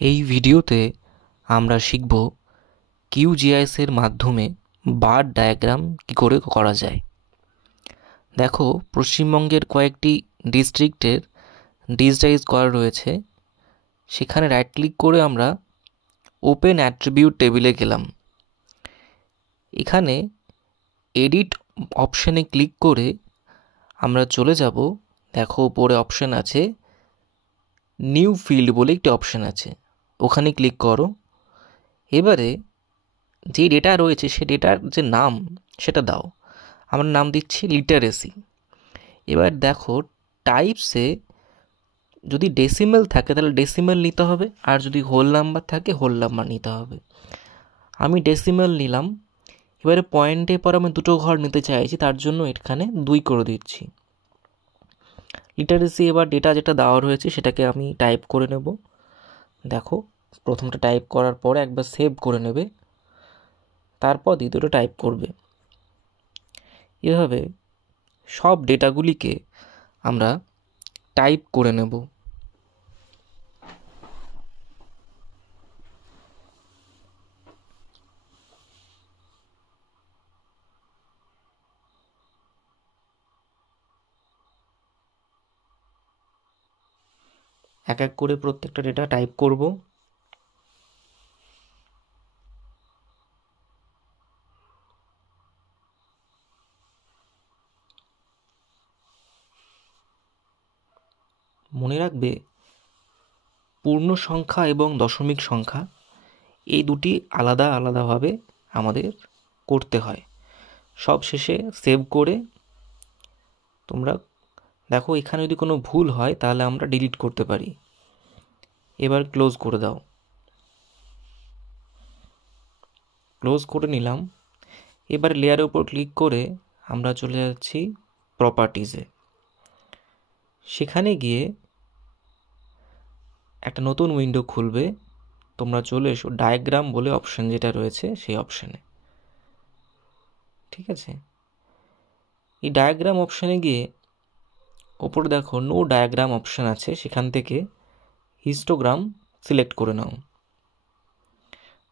এই ভিডিওতে আমরা শিখব কিউজিআইএস এর মাধ্যমে বার ডায়াগ্রাম কী করে করা যায়। দেখো, পশ্চিমবঙ্গের কয়েকটি ডিস্ট্রিক্টের ডিজিটাইজ করা রয়েছে। সেখানে রাইট ক্লিক করে আমরা ওপেন অ্যাট্রিবিউট টেবিলে গেলাম। এখানে এডিট অপশানে ক্লিক করে আমরা চলে যাব। দেখো, উপরে অপশান আছে নিউ ফিল্ড বলে একটি অপশান আছে, ওখানে ক্লিক করো। এবারে যে ডেটা রয়েছে সে ডেটার যে নাম সেটা দাও। আমরা নাম দিচ্ছি লিটারেসি। এবার দেখো, টাইপসে যদি ডেসিমেল থাকে তাহলে ডেসিমেল নিতে হবে, আর যদি হোল নাম্বার থাকে হোল নাম্বার নিতে হবে। আমি ডেসিমেল নিলাম। এবারে পয়েন্টে পর আমি দুটো ঘর নিতে চাইছি, তার জন্য এখানে 2 করে দিচ্ছি। লিটারেসি এবার ডেটা যেটা দেওয়া রয়েছে সেটাকে আমি টাইপ করে নেব। দেখো, প্রথমটা টাইপ করার পরে একবার সেভ করে নেবে, তারপর দ্বিতীয়টা টাইপ করবে। এভাবে সব ডেটাগুলিকে আমরা টাইপ করে নেব। এক এক করে প্রত্যেকটা ডেটা টাইপ করব। মনে রাখবে, পূর্ণ সংখ্যা এবং দশমিক সংখ্যা এই দুটি আলাদা আলাদাভাবে আমাদের করতে হয়। সব শেষে সেভ করে তোমরা দেখো, এখানে যদি কোনো ভুল হয় তাহলে আমরা ডিলিট করতে পারি। এবার ক্লোজ করে দাও। ক্লোজ করে নিলাম। এবার লেয়ারের উপর ক্লিক করে আমরা চলে যাচ্ছি প্রপার্টিজে। সেখানে গিয়ে একটা নতুন উইন্ডো খুলবে। তোমরা চলে এসো ডায়াগ্রাম বলে অপশান যেটা রয়েছে সেই অপশানে। ঠিক আছে, এই ডায়াগ্রাম অপশানে গিয়ে ওপরে দেখো নো ডায়াগ্রাম অপশান আছে, সেখান থেকে হিস্টোগ্রাম সিলেক্ট করে নাও।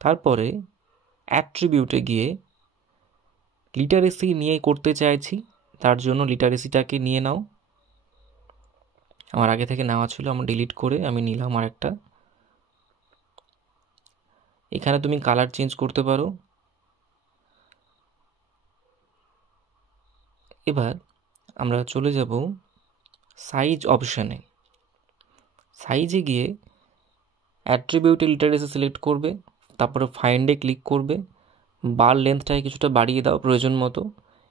তারপরে অ্যাট্রিবিউটে গিয়ে লিটারেসি নিয়ে করতে চাইছি, তার জন্য লিটারেসিটাকে নিয়ে নাও। আমার আগে থেকে নেওয়া ছিল, আমি ডিলিট করে আমি নিলাম আরেকটা। এখানে তুমি কালার চেঞ্জ করতে পারো। এবার আমরা চলে যাব সাইজ অপশানে। সাইজে গিয়ে অ্যাট্রিবিউটে লিটারেসি সিলেক্ট করবে, তারপরে ফাইন্ডে ক্লিক করবে। বার লেন্থটাকে কিছুটা বাড়িয়ে দাও প্রয়োজন মতো।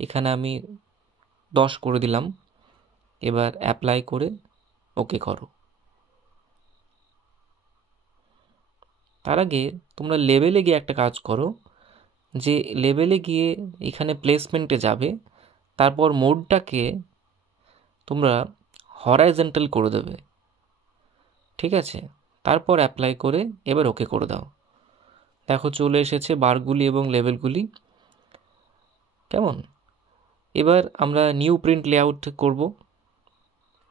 এখানে আমি 10 করে দিলাম। এবার অ্যাপ্লাই করে ওকে করো। তার আগে তোমরা লেবেলে গিয়ে একটা কাজ করো, যে লেবেলে গিয়ে এখানে প্লেসমেন্টে যাবে, তারপর মোডটাকে তোমরা হরাইজন্টাল করে দেবে। ঠিক আছে, তারপর অ্যাপ্লাই করে এবার ওকে করে দাও। দেখো, চলে এসেছে বারগুলি এবং লেভেলগুলি। কেমন? এবার আমরা নিউ প্রিন্ট লেআউট করব।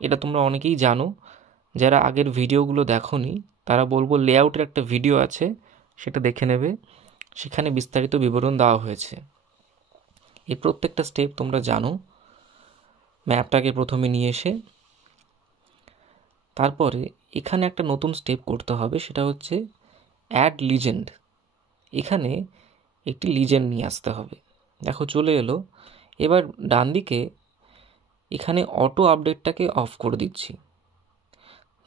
এটা তোমরা অনেকেই জানো, যারা আগের ভিডিওগুলো দেখোনি তারা বলবো লেআউটের একটা ভিডিও আছে, সেটা দেখে নেবে। সেখানে বিস্তারিত বিবরণ দেওয়া হয়েছে। এই প্রত্যেকটা স্টেপ তোমরা জানো। ম্যাপটাকে প্রথমে নিয়ে এসে তারপরে এখানে একটা নতুন স্টেপ করতে হবে, সেটা হচ্ছে অ্যাড লিজেন্ড। এখানে একটি লিজেন্ড নিয়ে আসতে হবে। দেখো, চলে এলো। এবার ডান দিকে এখানে অটো আপডেটটাকে অফ করে দিচ্ছি।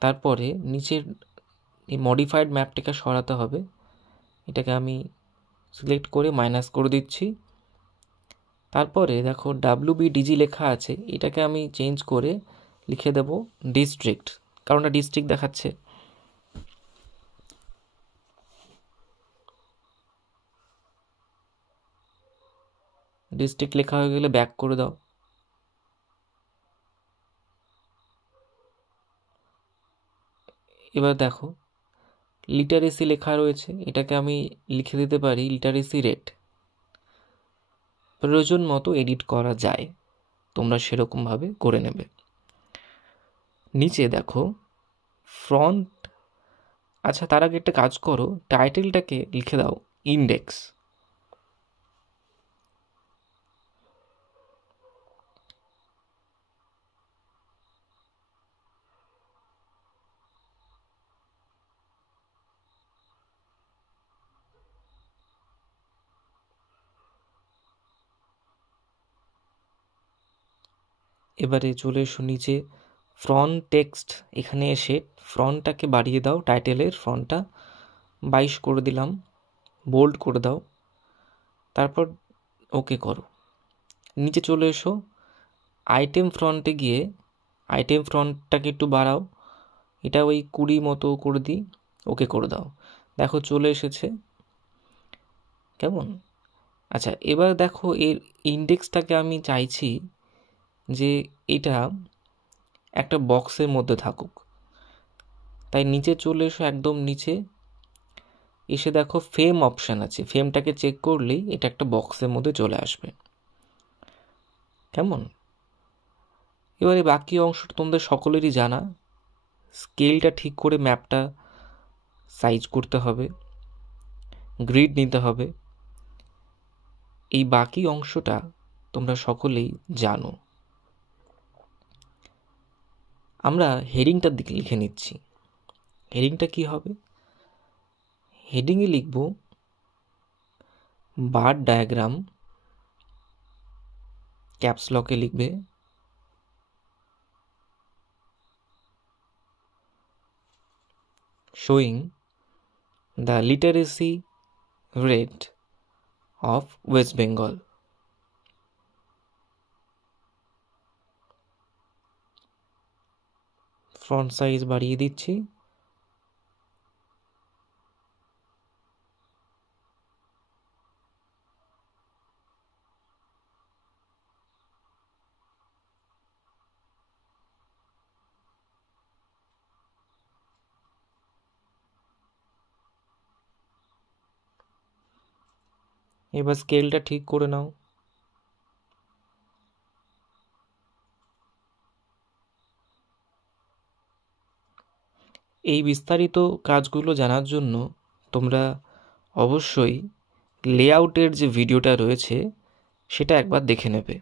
তারপরে নিচের এই মডিফাইড ম্যাপটাকে সরাতে হবে। এটাকে আমি সিলেক্ট করে মাইনাস করে দিচ্ছি। তারপরে দেখো WBDG লেখা আছে, এটাকে আমি চেঞ্জ করে লিখে দেব ডিস্ট্রিক্ট, কারণ এটা ডিস্ট্রিক্ট দেখাচ্ছে। ডিস্ট্রিক্ট লেখা হয়ে গেলে ব্যাক করে দাও। এবার দেখো লিটারেসি লেখা রয়েছে, এটাকে আমি লিখে দিতে পারি লিটারেসি রেট। প্রয়োজন মতো এডিট করা যায়, তোমরা সেরকমভাবে করে নেবে। নিচে দেখো ফ্রন্ট আচ্ছা, তার আগে একটা কাজ করো, টাইটেলটাকে লিখে দাও ইন্ডেক্স। এবারে চলে এসো নিচে ফ্রন্ট টেক্সট, এখানে এসে ফ্রন্টটাকে বাড়িয়ে দাও, টাইটেলের ফ্রন্টটা 22 করে দিলাম, বোল্ড করে দাও, তারপর ওকে করো। নিচে চলে এসো, আইটেম ফ্রন্টে গিয়ে আইটেম ফ্রন্টটাকে একটু বাড়াও, এটা ওই 20 মতো করে দিই, ওকে করে দাও। দেখো চলে এসেছে, কেমন? আচ্ছা, এবার দেখো এর ইন্ডেক্সটাকে আমি চাইছি যে এটা একটা বক্সের মধ্যে থাকুক, তাই নিচে চলে এসো, একদম নিচে এসে দেখো ফ্রেম অপশান আছে, ফ্রেমটাকে চেক করলেই এটা একটা বক্সের মধ্যে চলে আসবে, কেমন? এবারে বাকি অংশটা তোমাদের সকলেরই জানা, স্কেলটা ঠিক করে ম্যাপটা সাইজ করতে হবে, গ্রিড নিতে হবে, এই বাকি অংশটা তোমরা সকলেই জানো। আমরা হেডিংটার দিকে লিখে নিচ্ছি। হেডিংটা কি হবে? হেডিংয়ে লিখব বার ডায়াগ্রাম, ক্যাপস লকে লিখবে, showing the literacy rate of West Bengal. Font size বাড়িয়ে দিচ্ছি, এবার স্কেলটা ঠিক করে নাও। এই বিস্তারিত কাজগুলো জানার জন্য তোমরা অবশ্যই লেআউটের যে ভিডিওটা রয়েছে সেটা একবার দেখে নেবে।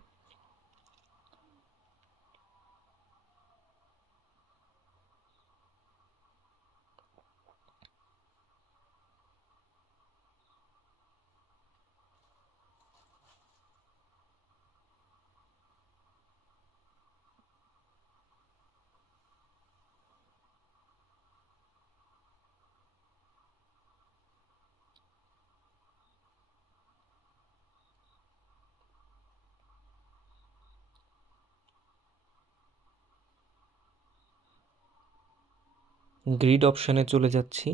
গ্রিড অপশানে চলে যাচ্ছি,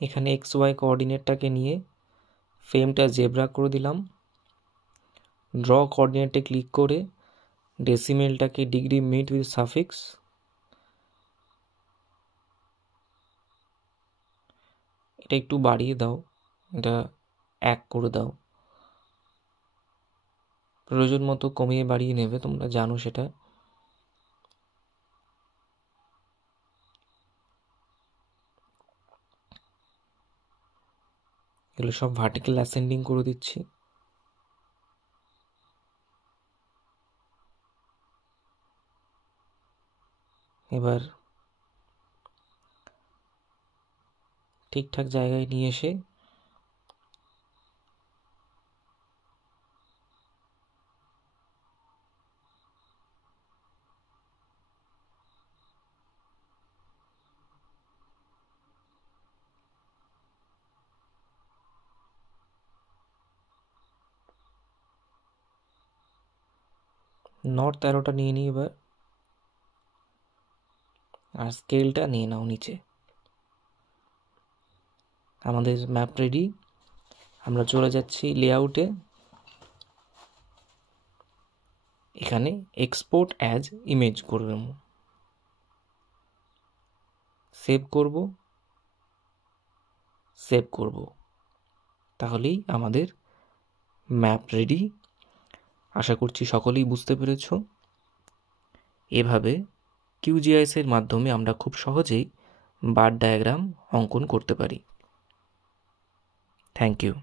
এখানে এক্স ওয়াই কোঅর্ডিনেটটাকে নিয়ে ফ্রেমটা জেব্রা করে দিলাম, ড্র কোঅর্ডিনেটে ক্লিক করে ডেসিমেলটাকে ডিগ্রি মিনিট উইথ সাফিক্স, এটা একটু বাড়িয়ে দাও, এটা 1 করে দাও, প্রয়োজন মতো কমিয়ে বাড়িয়ে নেবে, তোমরা জানো সেটা। এগুলো সব ভার্টিক্যাল অ্যাসেন্ডিং করে দিচ্ছি। এবার ঠিকঠাক জায়গায় নিয়ে এসে নর্থ অ্যারোটা নিয়ে নিই এবার, আর স্কেলটা নিয়ে নাও নিচে। আমাদের ম্যাপ রেডি। আমরা চলে যাচ্ছি লেআউটে, এখানে এক্সপোর্ট অ্যাজ ইমেজ করব, সেভ করব, তাহলেই আমাদের ম্যাপ রেডি। আশা করছি সকলেই বুঝতে পেরেছ। এভাবে কিউজিআইএস-এর মাধ্যমে আমরা খুব সহজেই বার ডায়াগ্রাম অঙ্কন করতে পারি। Thank you.